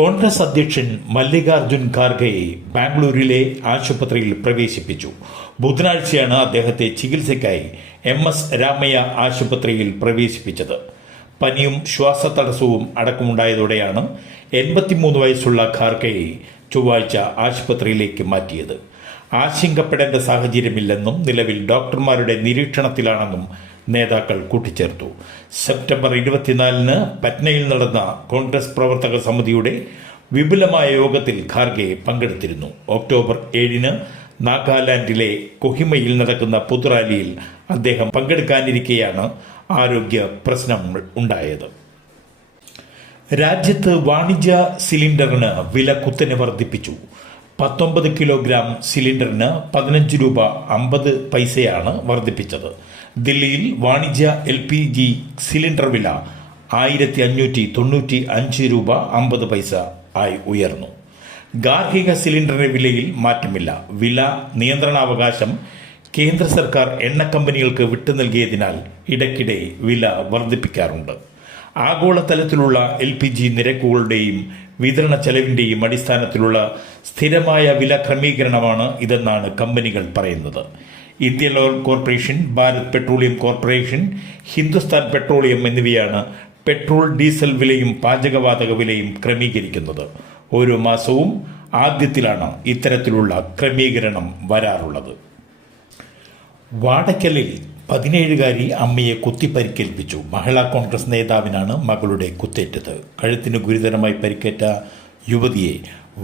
കോൺഗ്രസ് അധ്യക്ഷൻ മല്ലികാർജുൻ ഖാർഗെയെ ബാംഗ്ലൂരിലെ ആശുപത്രിയിൽ പ്രവേശിപ്പിച്ചു. ബുധനാഴ്ചയാണ് അദ്ദേഹത്തെ ചികിത്സയ്ക്കായി MS രാമയ്യ ആശുപത്രിയിൽ പ്രവേശിപ്പിച്ചത്. പനിയും ശ്വാസതടസ്സവും അടക്കമുണ്ടായതോടെയാണ് 83 വയസ്സുള്ള ഖാർഗെയെ ചൊവ്വാഴ്ച ആശുപത്രിയിലേക്ക് മാറ്റിയത്. ആശങ്കപ്പെടേണ്ട സാഹചര്യമില്ലെന്നും നിലവിൽ ഡോക്ടർമാരുടെ നിരീക്ഷണത്തിലാണെന്നും നേതാക്കൾ കൂട്ടിച്ചേർത്തു. സെപ്റ്റംബർ 24 പറ്റ്നയിൽ നടന്ന കോൺഗ്രസ് പ്രവർത്തക സമിതിയുടെ വിപുലമായ യോഗത്തിൽ ഖാർഗെ പങ്കെടുത്തിരുന്നു. ഒക്ടോബർ 7 നാഗാലാൻഡിലെ കൊഹിമയിൽ നടക്കുന്ന പൊതുറാലിയിൽ അദ്ദേഹം പങ്കെടുക്കാനിരിക്കെയാണ് ആരോഗ്യ പ്രശ്നങ്ങൾ ഉണ്ടായത്. രാജ്യത്ത് വാണിജ്യ സിലിണ്ടറിന് വില കുത്തനെ വർദ്ധിപ്പിച്ചു. 19 കിലോഗ്രാം സിലിണ്ടറിന് 15 രൂപ 50 പൈസയാണ് വർദ്ധിപ്പിച്ചത്. ദില്ലിയിൽ വാണിജ്യ LPG സിലിണ്ടർ വില 1595 രൂപ 50 പൈസ ആയി ഉയർന്നു. ഗാർഹിക സിലിണ്ടറിന്റെ വിലയിൽ മാറ്റമില്ല. വില നിയന്ത്രണാവകാശം കേന്ദ്ര സർക്കാർ എണ്ണ കമ്പനികൾക്ക് വിട്ടു നൽകിയതിനാൽ ഇടയ്ക്കിടെ വില വർദ്ധിപ്പിക്കാറുണ്ട്. ആഗോളതലത്തിലുള്ള LPG നിരക്കുകളുടെയും വിതരണ ചെലവിൻ്റെയും അടിസ്ഥാനത്തിലുള്ള സ്ഥിരമായ വില ക്രമീകരണമാണ് ഇതെന്നാണ് കമ്പനികൾ പറയുന്നത്. Indian oil corporation, Bharat petroleum corporation, Hindustan petroleum എന്നിവയാണ് പെട്രോൾ, ഡീസൽ വിലയും പാചകവാതക വിലയും ക്രമീകരിക്കുന്നത്. ഓരോ മാസവും ആദ്യത്തിലാണ് ഇത്തരത്തിലുള്ള ക്രമീകരണം വരാറുള്ളത്. വാടക്കലിൽ 17കാരി അമ്മയെ കുത്തി പരിക്കേൽപ്പിച്ചു. മഹിളാ കോൺഗ്രസ് നേതാവിനാണ് മകളുടെ കുത്തേറ്റത്. കഴുത്തിന് ഗുരുതരമായി പരിക്കേറ്റ യുവതിയെ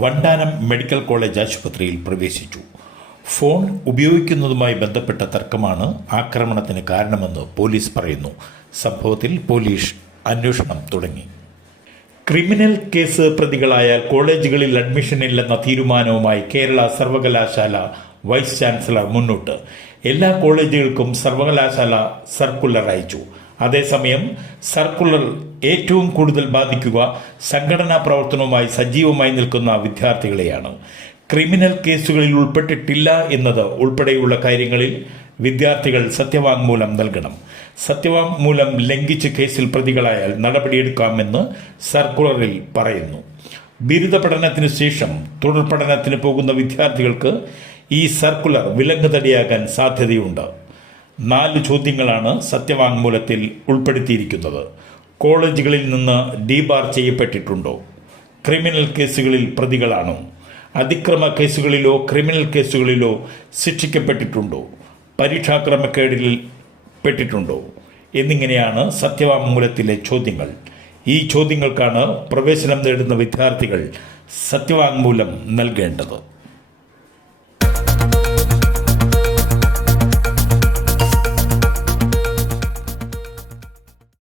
വണ്ടാനം മെഡിക്കൽ കോളേജ് ആശുപത്രിയിൽ പ്രവേശിച്ചു. ഫോൺ ഉപയോഗിക്കുന്നതുമായി ബന്ധപ്പെട്ട തർക്കമാണ് ആക്രമണത്തിന് കാരണമെന്ന് പോലീസ് പറയുന്നു. സംഭവത്തിൽ പോലീസ് അന്വേഷണം തുടങ്ങി. ക്രിമിനൽ കേസ് പ്രതികളായാൽ കോളേജുകളിൽ അഡ്മിഷൻ ഇല്ലെന്ന തീരുമാനവുമായി കേരള സർവകലാശാല വൈസ് ചാൻസലർ മുന്നോട്ട്. എല്ലാ കോളേജുകൾക്കും സർവകലാശാല സർക്കുലർ അയച്ചു. അതേസമയം സർക്കുലർ ഏറ്റവും കൂടുതൽ ബാധിക്കുക സംഘടനാ പ്രവർത്തനവുമായി സജീവമായി നിൽക്കുന്ന വിദ്യാർത്ഥികളെയാണ്. ക്രിമിനൽ കേസുകളിൽ ഉൾപ്പെട്ടിട്ടില്ല എന്നത് ഉൾപ്പെടെയുള്ള കാര്യങ്ങളിൽ വിദ്യാർത്ഥികൾ സത്യവാങ്മൂലം നൽകണം. സത്യവാങ്മൂലം ലംഘിച്ച് കേസിൽ പ്രതികളായാൽ നടപടിയെടുക്കാമെന്ന് സർക്കുലറിൽ പറയുന്നു. ബിരുദ പഠനത്തിന് ശേഷം തുടർ പഠനത്തിന് പോകുന്ന വിദ്യാർത്ഥികൾക്ക് ഈ സർക്കുലർ വിലങ്ങുതടിയാകാൻ സാധ്യതയുണ്ട്. 4 ചോദ്യങ്ങളാണ് സത്യവാങ്മൂലത്തിൽ ഉൾപ്പെടുത്തിയിരിക്കുന്നത്. കോളേജുകളിൽ നിന്ന് ഡീബാർ ചെയ്യപ്പെട്ടിട്ടുണ്ടോ? ക്രിമിനൽ കേസുകളിൽ പ്രതികളാണോ? അതിക്രമ കേസുകളിലോ ക്രിമിനൽ കേസുകളിലോ ശിക്ഷിക്കപ്പെട്ടിട്ടുണ്ടോ? പരീക്ഷാക്രമക്കേടിൽ പെട്ടിട്ടുണ്ടോ? എന്നിങ്ങനെയാണ് സത്യവാങ്മൂലത്തിലെ ചോദ്യങ്ങൾ. ഈ ചോദ്യങ്ങൾക്കാണ് പ്രവേശനം നേടുന്ന വിദ്യാർത്ഥികൾ സത്യവാങ്മൂലം നൽകേണ്ടത്.